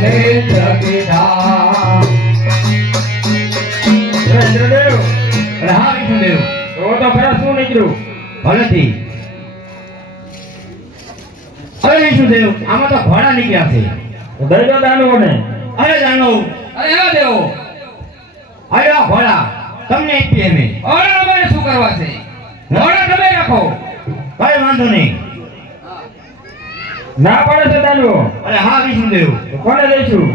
નેત્ર કીધા ઇન્દ્રદેવ અરે હા વિષ્ણુદેવ તો ખરા શું નીકળ્યું ભલેથી અરે વિષ્ણુદેવ આમાં તો ઘોડા નીકળ્યા છે દઈ દો દાનવોને અરે દાનવ અરે હા દેવો અરે આ ઘોડા તમને આપીએ અમે ઓરા અમારે શું કરવા છે ઓરા તમે રાખો કઈ વાંધો નહીં ના પડે છે દાનવો અરે હા વિષ્ણુદેવ તો કોને દઈશું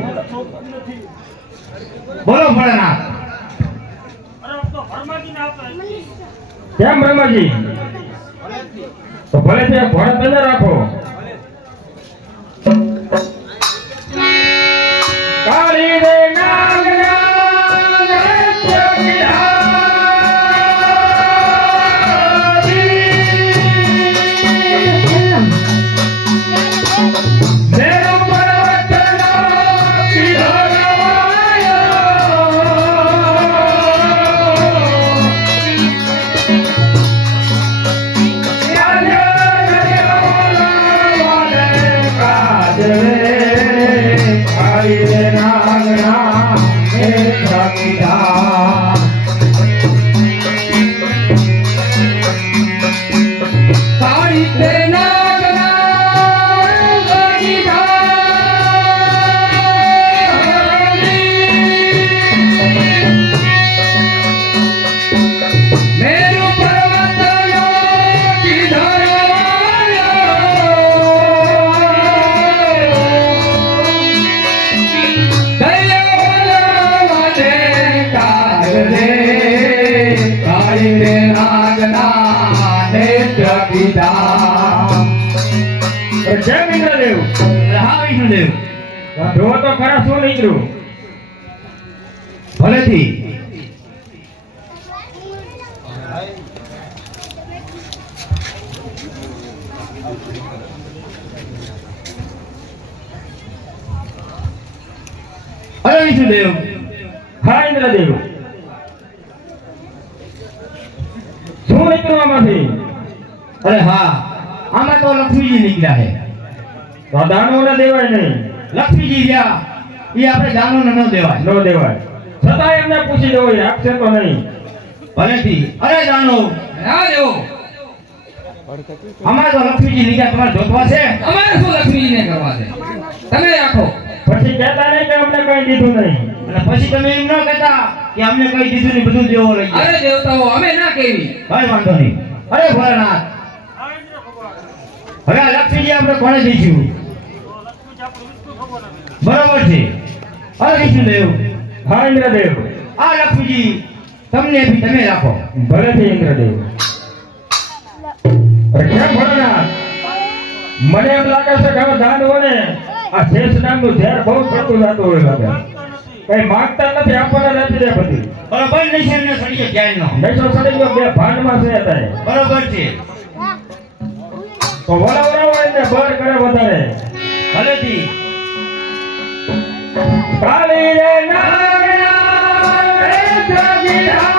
બોલો ભોળાનાથ કેમ બ્રહ્માજી તો ભલે તે ઘોડા તમે રાખો કાળી રે જય ઇન્દ્રદેવ હા વિષ્ણુદેવ જો તો ખરા શું નીકળ્યું ભલેથી અરે વિષ્ણુદેવ હા ઇન્દ્રદેવ શું નીકળ્યું આમાંથી અરે હા આમાં તો લક્ષ્મીજી નીકળ્યા છે તો દાનવોને દેવાય નહીં લક્ષ્મીજી રહ્યા એ આપણે દાનોને ન દેવાય ન દેવાય છતાં એમને પૂછી દેવો એ આપશે તો નહીં ભલેથી અરે દાનો હા દેવો અમારે તો લક્ષ્મીજી નીકળ્યા તમારે જોતવા છે અમારે શું લક્ષ્મીજીને કરવા છે તમે રાખો પછી કહેતા નહીં કે અમને કઈ દીધું નહીં અને પછી તમે એમ ન કહેતા કે અમને કઈ દીધું નહીં બધું દેવો લઈ ગયા અરે દેવતાઓ અમે ના કેવી કઈ વાંધો નહીં અરે ભોળાનાથ હવે આ લક્ષ્મીજી આપણે કોને દઈશું બરોબર છે અરે વિષ્ણુદેવ હા ઇન્દ્રદેવ આ લક્ષ્મીજી તમને આપી તમે રાખો ભલે છે ઇન્દ્રદેવ અરે કેમ ભોળાનાથ મને એમ લાગે છે કે હવે દાનવોને આ શેષ નામનું ઝેર બહુ પડતું જતું હોય લાગે કઈ માંગતા નથી આપણને નથી દે બધી બરોબર નહીં ને સડીએ ધ્યાન નો નૈસો સડી ગયો બે ભાંડમાં છે અત્યારે બરોબર છે તો વરાવરાવો એને બર કરે વધારે ભલેથી કાળી રે નાગના રે જગીરા